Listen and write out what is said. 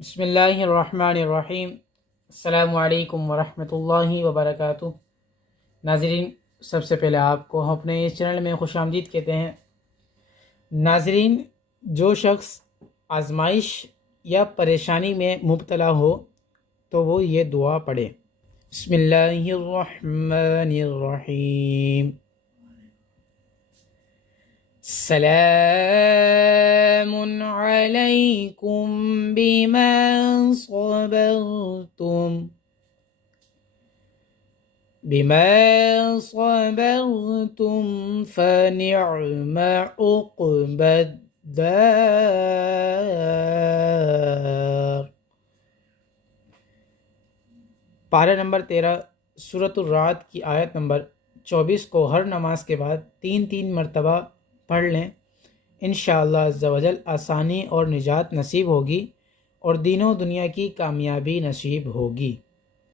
بسم اللہ الرحمن الرحیم۔ السلام علیکم ورحمۃ اللہ وبرکاتہ۔ ناظرین، سب سے پہلے آپ کو ہم اپنے اس چینل میں خوش آمدید کہتے ہیں۔ ناظرین، جو شخص آزمائش یا پریشانی میں مبتلا ہو تو وہ یہ دعا پڑھے۔ بسم اللہ الرحمن الرحیم۔ سلام علیکم بما صبرتم فنعم عقبی الدار۔ پارہ نمبر 13 سورۃ الرعد کی آیت نمبر 24 کو ہر نماز کے بعد 3 مرتبہ پڑھ لیں۔ انشاءاللہ عز و جل آسانی اور نجات نصیب ہوگی اور دین و دنیا کی کامیابی نصیب ہوگی۔